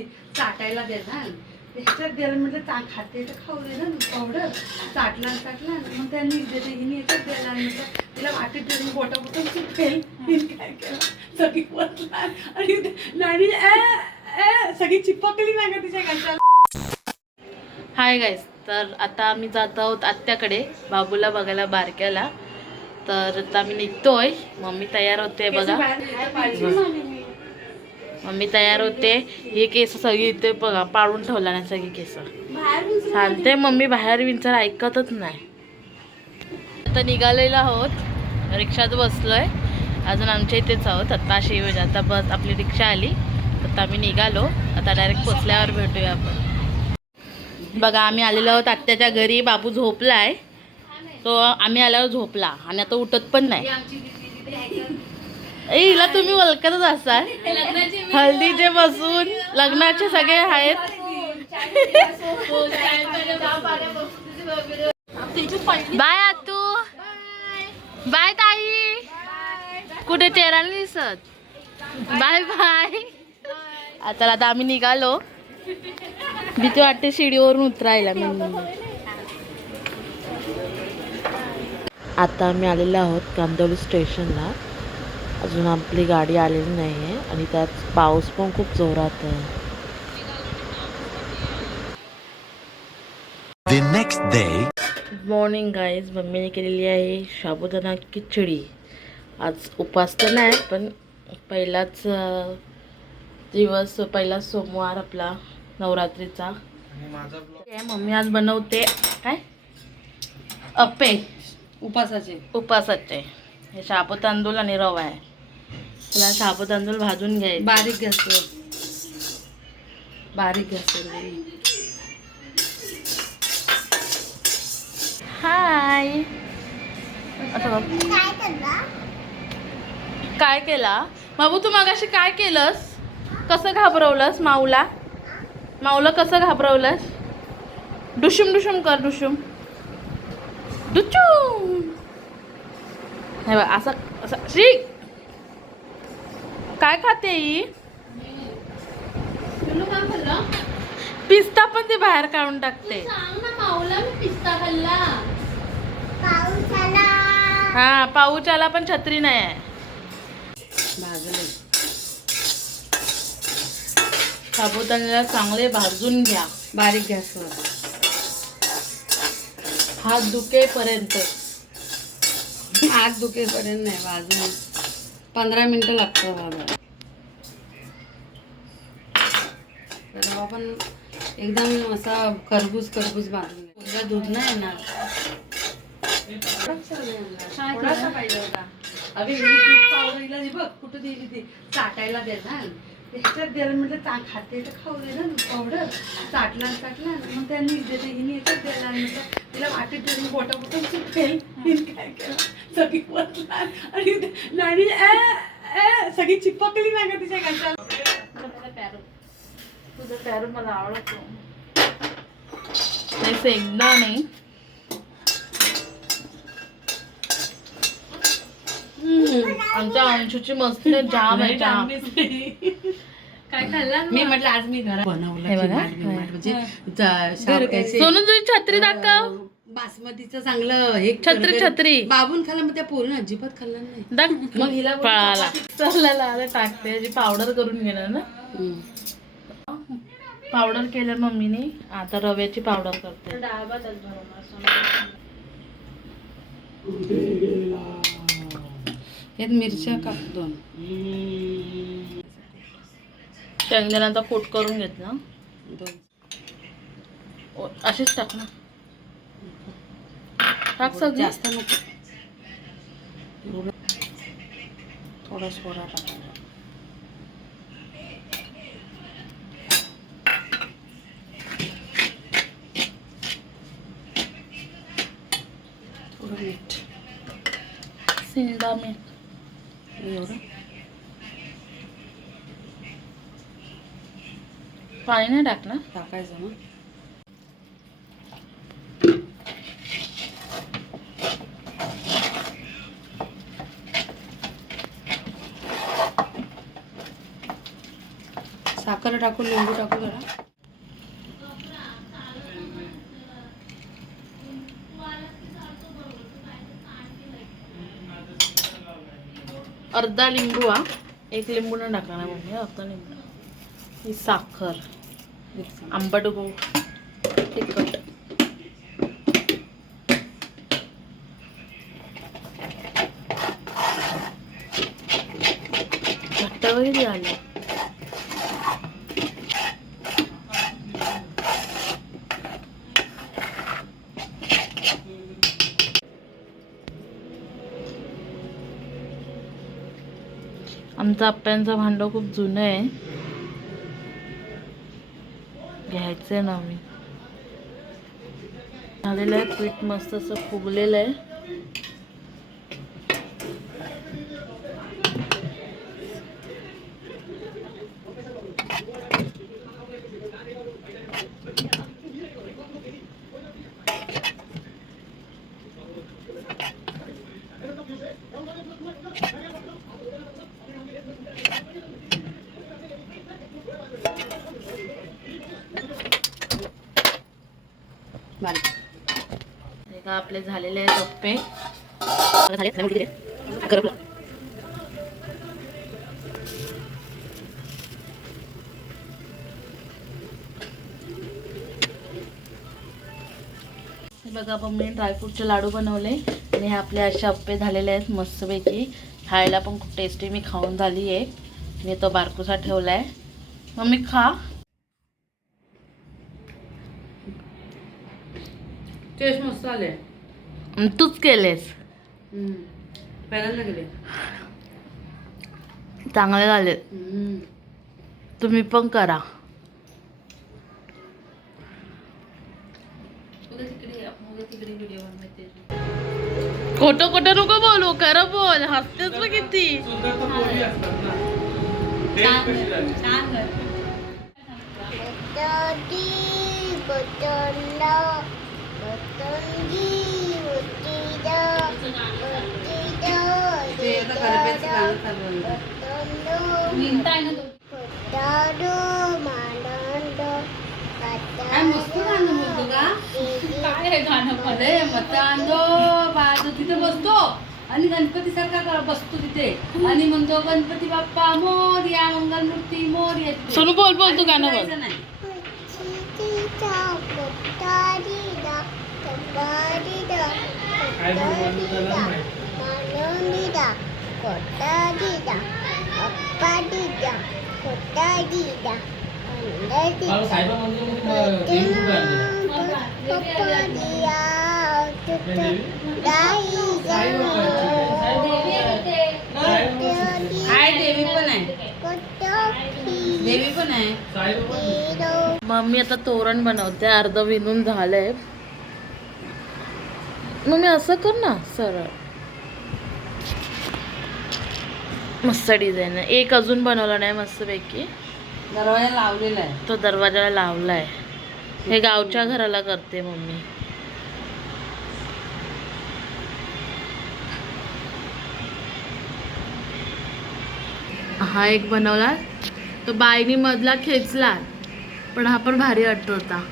ती चाटायला द्यायला त्याच्यात द्यायला म्हटलं चा खाते तर खाऊ दे ना पावडर चाटला आणि चाटला. मग त्यांनी देते हिने याच्यात द्यायला आणि म्हटलं तिला वाटेत देऊन बोटा बोटा सुटेल. हिने काय केलं? सगळी बसला आणि ते नाणी ए, ए, सगळी चिपकली नाही का तिच्या घरच्या हाय गाईस तर आता आम्ही जात आहोत आत्याकडे बाबूला बघायला बारक्याला. तर आता आम्ही निघतोय. मम्मी तयार होते बघा. मम्मी तयार होते. हे केस सगळी इथे बघा पाडून ठेवला नाही सगळी केस. सांगते मम्मी बाहेर विंचर ऐकतच नाही. आता निघालेलो आहोत. रिक्षात बसलोय. अजून आमच्या इथेच आहोत. आता अशी आता बस आपली रिक्षा आली. आता आम्ही निघालो. आता डायरेक्ट पोचल्यावर भेटूया आपण. बघा आम्ही आलेलो आहोत आत्याच्या घरी. बाबू झोपला आहे तो आम्ही आल्यावर झोपला. आणि आता उठत पण नाही. हिला तुम्ही ओळखतच असाल. हल्दीचे बसून लग्नाचे सगळे आहेत. बाय आतू. बाय ताई. कुठे चेहरा नाही दिसत? Bye bye. आता आता आम्ही निघालो. भीती वाटते शिडीवरून उतरायला मी आता आम्ही आलेलो आहोत कांदोली स्टेशनला. अजून आपली गाडी आलेली नाही आहे आणि त्यात पाऊस पण खूप जोरात आहे. The next day. Good morning guys मम्मीने केलेली आहे साबुदाणा खिचडी. आज उपास तर नाही पण पहिलाच दिवस पहिला सोमवार आपला नवरात्रीचा. मम्मी आज बनवते काय? अप्पे. उपासाचे. उपासाचे. हे शाबू तांदूळ आणि रवा आहे. त्याला शाबू तांदूळ भाजून घ्यायचे. बारीक गॅसवर बारीक गॅसवर हाय. काय केला? बाबू तू मगाशी काय केलंस? कसं घाबरवलंस माऊला? माऊला कसं घाबरवलंस? डुशुम डुशुम कर डुशुम. डुचुम. हे बघ असं असं शिक काय खाते ही पिस्ता पण ते बाहेर काढून टाकते. हा पाऊच आला पण छत्री नाही आहे. भाजले. साबुदाण्याला चांगले भाजून घ्या. बारीक गॅसवर हात दुखेपर्यंत. आग दुखेपर्यंत नाही भाजून. पंधरा मिनटं लागतं भाजायला रवा पण एकदम असा खरबूज खरबूज भाजून घ्यायचा. दूध नाही ना पाहिजे होता? अभि ही दूध पावडर बघ कुठं दिली ती? चाटायला द्यायला त्याच्यात द्यायला म्हटलं चा खाते तर खाऊ दे ना पावडर. चाटला आणि चाटला. मग त्यांनी देते हिने याच्यात द्यायला म्हटलं तिला वाटेत देऊन बोटा बोटा सुटेल. हिने काय केलं? सगळी बसला आणि ए, सगळी चिपकली नाही का तिच्या घरच्या तुझं पॅरो मला आवडतो. नाही एकदा नाही. आमच्या अंशूची मस्ती जाम आहे जाम. मी म्हटलं आज मी घरात बनवलं हे. म्हणजे सोनू तुझी छत्री दाखव. बासमतीचं चांगलं हे छत्री छत्री. बाबून खाल्लं मग त्या पोरीनं अजिबात खाल्लं नाही. मग हिला पळाला. चला टाकते जी पावडर करून घेणार ना. पावडर केलं मम्मीने आता रव्याची पावडर करते. यात मिरच्या काप दोन. शेंगदाण्याचा कोट करून घेतला. दोन. ओ, अशीच टाक ना. टाक सगळी. जास्त नको. थोडा सोडा टाकायला. थोडं मीठ. सिंदा मीठ. एवढं. पाणी नाही टाकणार? टाकायचं मग साखर टाकून लिंबू टाकू जरा. अर्धा लिंबू हा. एक लिंबू न टाकणार मम्मी अर्धा लिंबू. ही साखर आंबट गोड तिखट. घट्ट वगैरे झाले आमचं आप्प्यांचं भांडं खूप जुनं आहे. घ्यायचं आहे ना मी झालेलं आहे पीठ मस्त असं फुगलेलं आहे बारीक आता आपले झालेले आहेत गप्पे. बघा मम्मी ड्रायफ्रूटचे लाडू बनवले. आणि हे आपले असे अप्पे झालेले आहेत मस्तपैकी. खायला पण खूप टेस्टी मी खाऊन झाली आहे मी तो बारकुसा ठेवला आहे मम्मी खा. टेस्ट मस्त आले तूच केलेस. पहिल्यांदा गेले चांगले झाले. तुम्ही पण करा. खोटं खोटं नको बोलू खरं बोल. हसतेच किती. तिथे बसतो आणि गणपती सारखा बसतो तिथे आणि म्हणतो गणपती बाप्पा मोर्या मंगलमूर्ती मोर्या सोनू बोल बोल तू गाणं बोल बोलायचं नाही Mummy आता तोरण बनवते अर्ध विणून झालंय मम्मी असं कर ना सरळ. मस्त डिझाईन आहे. एक अजून बनवला नाही मस्तपैकी. दरवाजा लावलेला आहे. तो दरवाजाला लावलाय. हे गावच्या घराला करते मम्मी. हा एक बनवला. तो बाईनी मधला खेचला. पण हा पण भारी वाटतो होता.